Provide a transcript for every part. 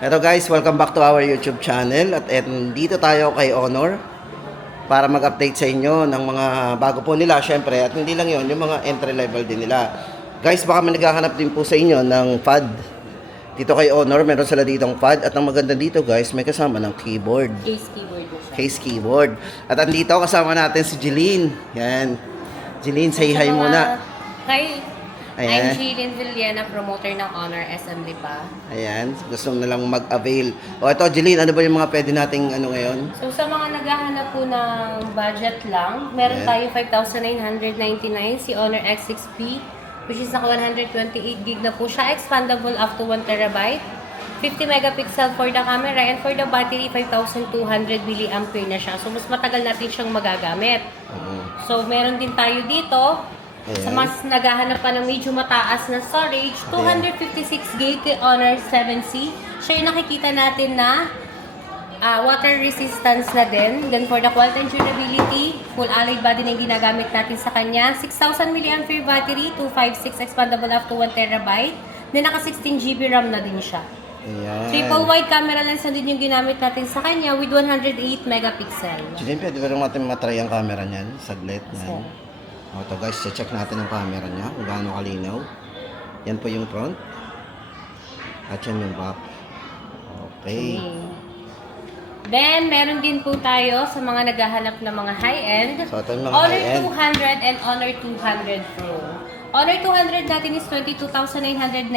Hello guys, welcome back to our YouTube channel at dito tayo kay Honor para mag-update sa inyo ng mga bago po nila syempre at hindi lang yon yung mga entry level din nila. Guys, baka may naghahanap din po sa inyo ng pad. Dito kay Honor, meron sila ditong pad at ang maganda dito guys, may kasama ng keyboard. Case keyboard mo siya. Case keyboard. At andito kasama natin si Jeline. Yan. Jeline, say hi muna. Hi! Ayan. I'm Jeline Villena, promoter ng Honor SM Lipa. Ayan, gusto na lang mag-avail. O ito, Jeline, ano ba yung mga pwede nating ano ngayon? So sa mga naghahanap po ng budget lang, meron tayo 5,999 si Honor X6P, which is naka 128 gig na po siya, expandable up to 1 terabyte. 50 megapixel for the camera and for the battery 5,200 mAh na siya. So mas matagal natin siyang magagamit. So meron din tayo dito. Sa mas naghahanap pa ng medyo mataas na storage, 256 gig kay Honor 7C. Siya yung nakikita natin na water resistance na din. Then for the quality and durability, full alloy body na yung ginagamit natin sa kanya. 6,000 mAh battery, 256 expandable up to 1 terabyte. Then naka 16 GB RAM na din siya. Ayan. Triple wide camera lens na din yung ginamit natin sa kanya with 108 megapixel. Jeline, pwede ba rin natin matry ang camera niyan? Saglit na. O ito guys, check natin ang camera niya kung gaano kalinaw. Yan po yung front. At yan yung back. Okay. Then, meron din po tayo sa mga naghahanap ng mga high-end. So ito yung mga Honor high-end. 200 and Honor 200 Pro. Honor 200 natin is 22,999.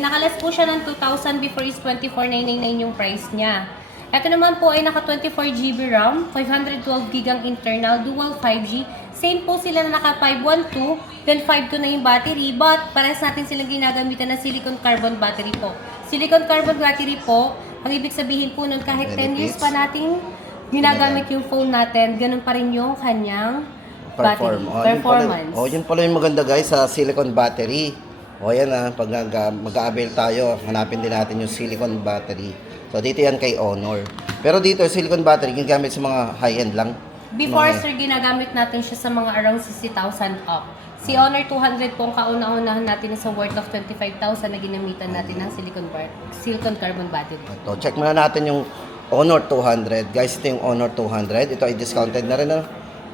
Nakalas po siya ng 2,000 before is 24,999 yung price niya. Ito naman po ay naka 24 GB RAM, 512 GB ang internal, dual 5G. Same po sila na naka 512, then 52 na yung battery, but parehas natin silang ginagamitan ng silicon carbon battery po. Silicon carbon battery po, ang ibig sabihin po nun kahit 10 years pa natin ginagamit yung phone natin, ganun pa rin yung kanyang battery, performance. Yun pala yung maganda guys sa silicon battery. O yan pag mag-a-avail tayo, hanapin din natin yung silicon battery. So dito yan kay Honor. Pero dito, silicon battery, ginagamit sa mga high-end lang. Before, sir, ginagamit natin siya sa mga around 60,000 up. Si Honor 200 po ang kauna-unahan natin sa worth of 25,000 na ginamitan natin ng silicon carbon battery. Ito, check muna natin yung Honor 200. Guys, ito yung Honor 200. Ito ay discounted na rin.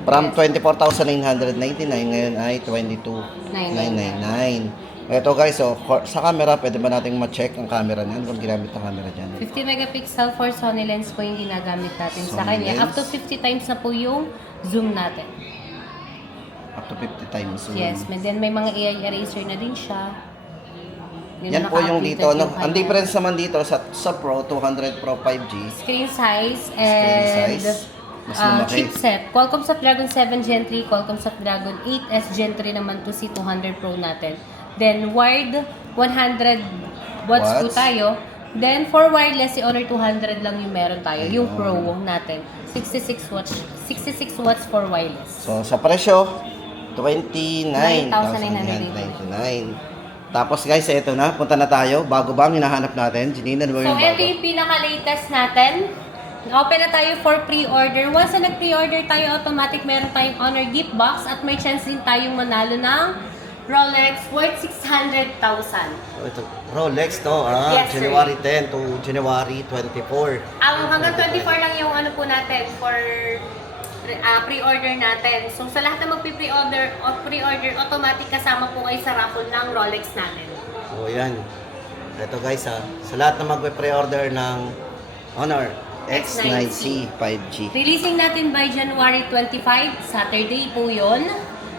From 24,999, ngayon ay 22,999. Ito guys, sa camera, pwede ba nating ma-check ang camera niyan? Kung ginamit ang camera dyan. 50 megapixel for Sony lens po yung ginagamit natin sa Sony kanya. lens. Up to 50 times na po yung zoom natin. Up to 50 times zoom. Yes, and then may mga AI eraser na din siya. Yan po yung dito. Ang difference naman dito sa Pro, 200 Pro 5G. Screen size and Mas lumaki. chipset. Qualcomm Snapdragon 7 Gen 3, Qualcomm Snapdragon 8S Gen 3 naman to si 200 Pro natin. Then wired 100 watts po tayo. Then for wireless si Honor 200 lang yung meron tayo, yung Pro natin. 66 watts for wireless. So sa presyo, 29,999. Tapos guys, ito na, punta na tayo. Bago ba ang hinahanap natin? Janine, ano ba So yung bago? ito yung pinaka-latest natin. Open na tayo for pre-order. Once na nag-pre-order tayo, automatic meron tayong Honor gift box at may chance din tayong manalo ng Rolex worth 600,000. So, ito, Rolex to, Yes, sir. January 10 to January 24. Hanggang 24 lang yung ano po natin for pre-order natin. So sa lahat na magpi-pre-order automatic kasama po kayo sa raffle ng Rolex natin. So yan. Ito guys sa lahat na magpe-pre-order ng Honor X9C 5G. Releasing natin by January 25, Saturday po yun.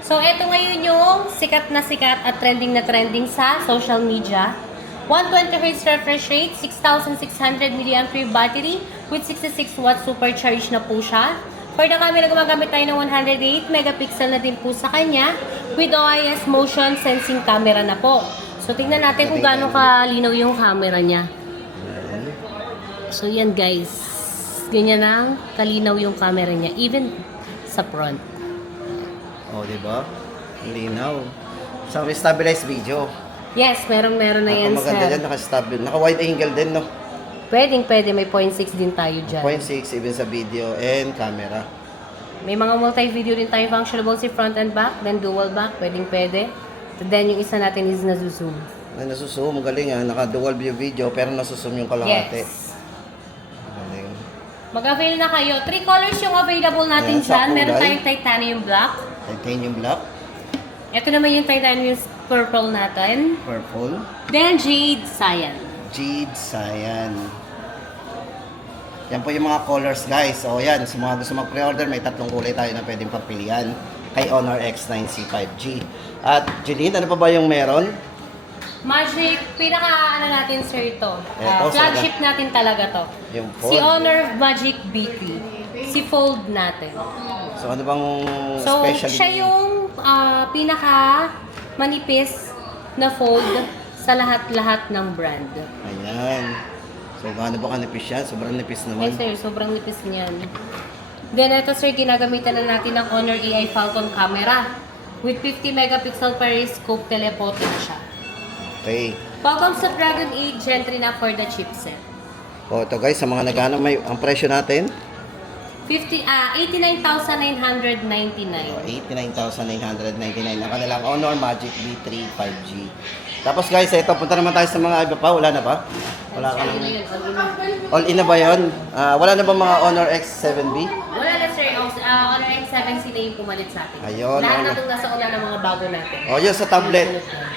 So, eto ngayon yung sikat at trending na trending sa social media. 120Hz refresh rate, 6,600 mAh battery with 66 watts supercharged na po siya. For the camera, gumagamit tayo ng 108 megapixel na din po sa kanya with OIS motion sensing camera na po. So, tingnan natin kung gaano kalinaw yung camera niya. So, yan guys. Ganyan ang kalinaw yung camera niya, even sa front. Oh, di ba? Linaw. So, may stabilized video. Yes, meron na yan, Maganda sir. yan, naka-stable. Naka-wide angle din, no? Pwede. May 0.6 din tayo dyan. 0.6 even sa video and camera. May mga multi-video din tayo functionable si front and back, then dual back, pwede. Then yung isa natin is na-zoom. Ay, nasuzoom. Galing ah. Naka-dual view video pero nasuzoom yung kalahati. Yes. Galing. Mag-avail na kayo. 3 colors yung available natin Ayan, sa dyan. Meron kulay. tayong titanium black. Titanium black, Ito naman yung titanium purple natin. purple, Then jade cyan. jade, cyan. Yan po yung mga colors guys. So yan, sa mga gusto mag-pre-order, may tatlong kulay tayo na pwedeng pagpilian kay Honor X9 C5G. At Jeline, ano pa ba yung meron? Magic, pinaka natin sir ito. Eto, Flagship natin talaga to. Yung Si fold. Honor Magic BT. Si fold natin. So ano bang So, special? siya yung pinaka manipis na fold sa lahat-lahat ng brand. Ayan. So gaano ba kanipis yan? Sobrang nipis naman. Yes sir, sobrang nipis niyan. Then ito sir, ginagamitan na natin ng Honor AI Falcon camera. With 50 megapixel periscope, telephoto na siya. Okay. Qualcomm Snapdragon 8 Gen 3 na for the chipset. O ito guys, sa mga naghahanap, ang presyo natin? 89,999. 89,999 ang kanilang Honor Magic B3 5G. Tapos guys, ito, punta naman tayo sa mga iba pa. Wala na ba? Wala ka Sir, na. yun na yun, all in. All in na ba yun? Wala na ba mga Honor X7B? Wala na sir, Honor X7 sila yung pumalit sa atin. Ayun, Lahat Honor. na itong nasa una ng mga bago natin. O yun sa tablet.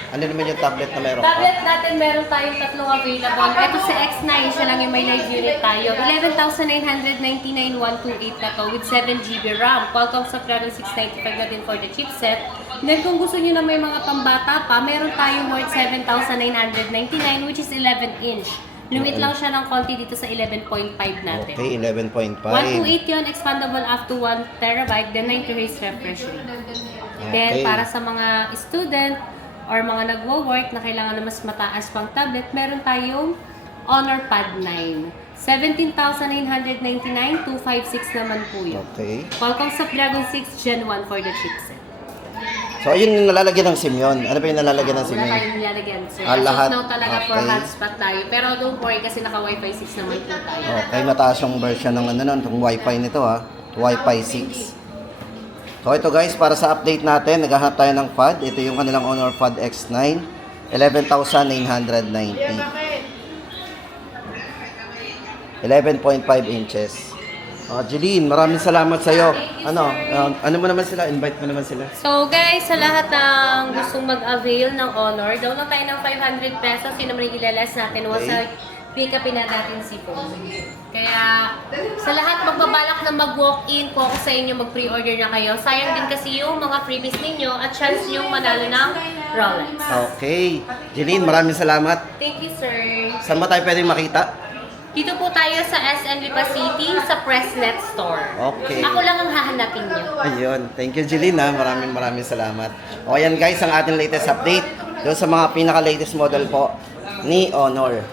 Ano naman yung tablet na meron Tablet ka? natin, meron tayong tatlong available. Ito sa X9, siya lang yung may live unit tayo. 11,999 128 na to with 7GB RAM. Qualcomm Snapdragon 695 na din for the chipset. Then kung gusto nyo na may mga pambata pa, meron tayong worth 7,999 which is 11-inch. Limit lang siya ng konti dito sa 11.5 natin. Okay, 11.5. 128 yun, expandable up to 1 terabyte, then 90 Hz refresh rate. Then, Okay. para sa mga student or mga nagwo-work na kailangan na mas mataas pang tablet, meron tayong Honor Pad 9. 17,999, 256 naman po yun. Okay. Qualcomm Snapdragon 6 Gen 1 for the chipset. So ayun yung nalalagyan ng SIM yun. Ano ba yung nalalagyan ng SIM Wala yun? tayong nilalagyan, sir. Ah, lahat. As of now talaga for Okay. hotspot tayo. Pero don't worry kasi naka Wi-Fi 6 naman po tayo. Okay, mataas yung version ng ano nun, itong Wi-Fi nito ha. Wi-Fi 6. So ito guys, para sa update natin, naghahanap tayo ng pad. Ito yung kanilang Honor Pad X9. 11,990. 11.5 inches. Jeline, maraming salamat sa iyo. Ano mo naman sila? Invite mo naman sila. So guys, sa lahat ng gustong mag-avail ng Honor, down lang tayo ng 500 pesos. Yun naman yung ilalas natin once Okay. pick upin na natin si phone. Kaya sa lahat magbabalak na mag-walk-in, kung ako sa inyo mag-pre-order na kayo, sayang din kasi yung mga freebies ninyo at chance yung manalo ng Rolex. Okay. Jeline, maraming salamat. Thank you, sir. Saan ba tayo pwedeng makita? Dito po tayo sa SM Lipa City, sa Pressnet Store. Okay. Ako lang ang hahanapin niyo. Ayun. Thank you, Jeline. Maraming salamat. O, ayan guys, ang ating latest update doon sa mga pinaka-latest model po ni Honor.